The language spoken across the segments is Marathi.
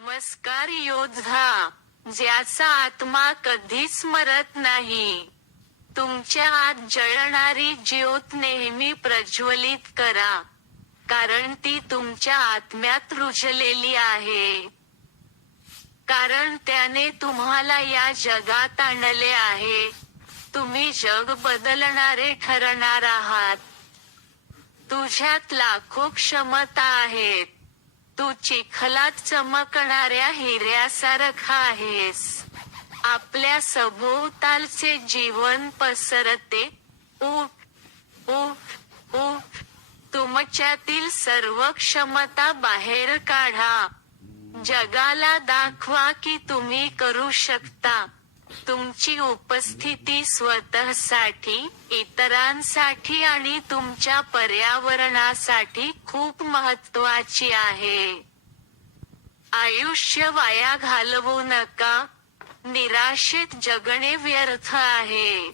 नमस्कार योद्धा ज्याचा आत्मा कधीच मरत नाही. तुमच्या आत जळणारी ज्योत नेहमी प्रज्वलित करा कारण ती तुमच्या आत्म्यात रुजलेली आहे. कारण त्याने तुम्हाला या जगात आणले आहे. तुम्ही जग बदलणारे ठरणार आहात. तुझ्यात लाखो क्षमता आहेत. तू चिखलात चमकणाऱ्या हिऱ्यासारखा आहेस. आपल्या सभोवतालचे जीवन पसरते. उठ उठ उठ. तुमच्यातील सर्व क्षमता बाहेर काढा. जगाला दाखवा की तुम्ही करू शकता. तुमची उपस्थिती स्वतःसाठी इतरांसाठी आणि तुमच्या पर्यावरणासाठी खूप महत्वाची आहे. आयुष्य वाया घालवू नका. निराशेत जगणे व्यर्थ आहे.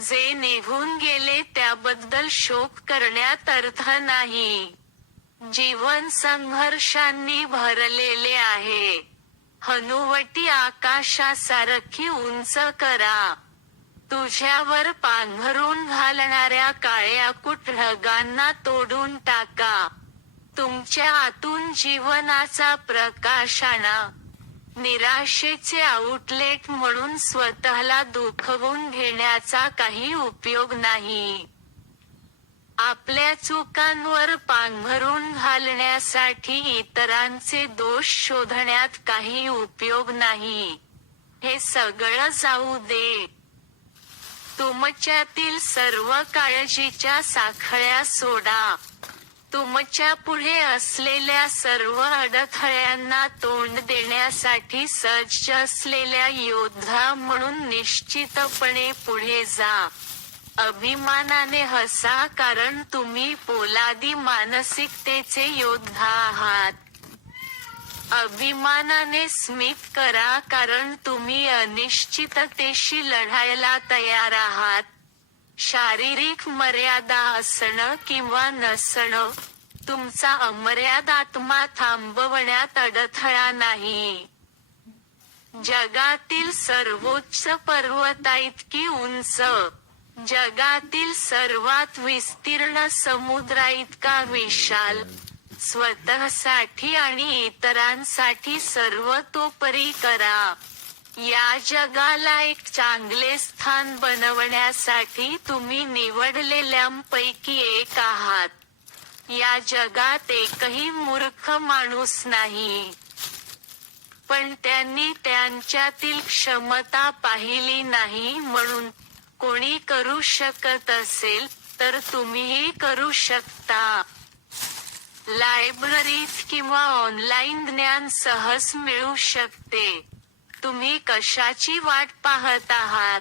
जे निघून गेले त्याबद्दल शोक करण्यात अर्थ नाही. जीवन संघर्षांनी भरलेले आहे. हनुवटी आकाशासारखी उंच करा. तुझ्यावर पांघरून घालणाऱ्या काळ्या ढगांना तोडून टाका. तुमच्या आतून जीवनाचा प्रकाश आणा. निराशेचे आउटलेट म्हणून स्वतःला दुखवून घेण्याचा काही उपयोग नाही. आपल्या चुकांवर पांघरून घालण्यासाठी इतरांचे दोष शोधण्यात काही उपयोग नाही. हे सगळं जाऊ दे. तुमच्यातील सर्व काळजीच्या साखळ्या सोडा. तुमच्यापुढे असलेल्या सर्व अडथळ्यांना तोंड देण्यासाठी सज्ज असलेल्या योद्धा म्हणून निश्चितपणे पुढे जा. अभिमानाने हसा कारण तुम्ही पोलादी मानसिकतेचे योद्धा आहात. अभिमानाने स्मित करा कारण तुम्ही अनिश्चिततेशी लढायला तयार आहात. शारीरिक मर्यादा असणं किंवा नसणं तुमचा अमर्याद आत्मा थांबवण्यात अडथळा नाही. जगातील सर्वोच्च पर्वता इतकी उंच. जगातील सर्वात विस्तीर्ण समुद्रा इतका विशाल. स्वतःसाठी आणि इतरांसाठी सर्वतोपरी करा. या जगाला एक चांगले स्थान बनवण्यासाठी तुम्ही निवडलेल्यांपैकी एक आहात. या जगात एकही मूर्ख माणूस नाही. पण त्यांनी त्यांच्यातील क्षमता पाहिली नाही म्हणून कोणी करू शकत असेल तर तुम्हीही करू शकता. लायब्ररीत किंवा ऑनलाईन ज्ञान सहज मिळू शकते. तुम्ही कशाची वाट पाहत आहात?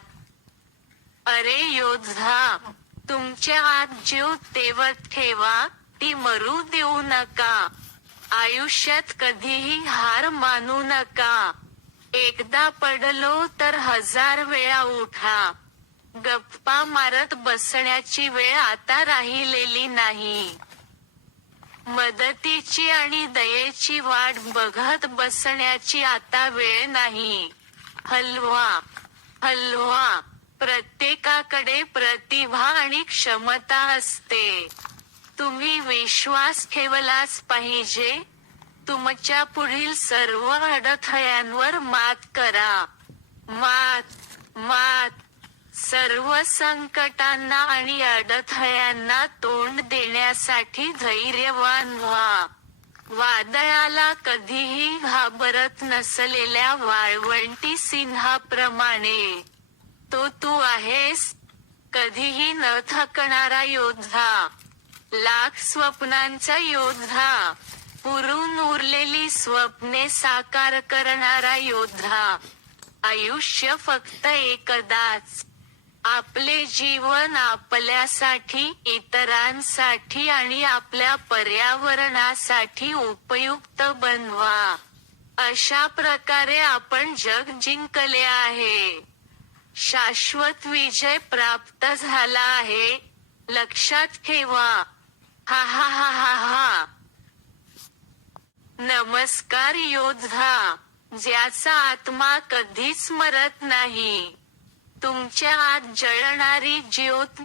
अरे योद्धा तुमच्या आत जीव तेवत ठेवा ती मरू देऊ नका. आयुष्यात कधीही हार मानू नका. एकदा पडलो तर हजार वेळा उठा. गप्पा मारत बसण्याची वेळ आता राहिलेली नाही. मदतीची आणि दयेची वाट बघत बसण्याची आता वेळ नाही. हलवा हलवा प्रत्येकाकडे प्रतिभा आणि क्षमता असते. तुम्ही विश्वास ठेवलाच पाहिजे. तुमच्या पुढील सर्व अडथळ्यांवर मात करा. मात मात सर्व संकटांना आणि अडथळ्यांना तोंड देण्यासाठी धैर्यवान व्हा. वादळाला कधीही घाबरत नसलेल्या वाळवंटी सिंहाप्रमाणे तो तू आहेस. कधीही न थकणारा योद्धा. लाख स्वप्नांचा योद्धा. पुरून उरलेली स्वप्ने साकार करणारा योद्धा. आयुष्य फक्त एकदाच. आपले जीवन आपल्यासाठी इतरांसाठी आणि आपल्या पर्यावरणासाठी उपयुक्त बनवा. अशा प्रकारे आपण जग जिंकले आहे. शाश्वत विजय प्राप्त झाला आहे. लक्षात ठेवा. हा हा हा हा हा. नमस्कार योद्धा. ज्याचा आत्मा कधीच मरत नाही. तुमच्या आत जळणारी ज्योत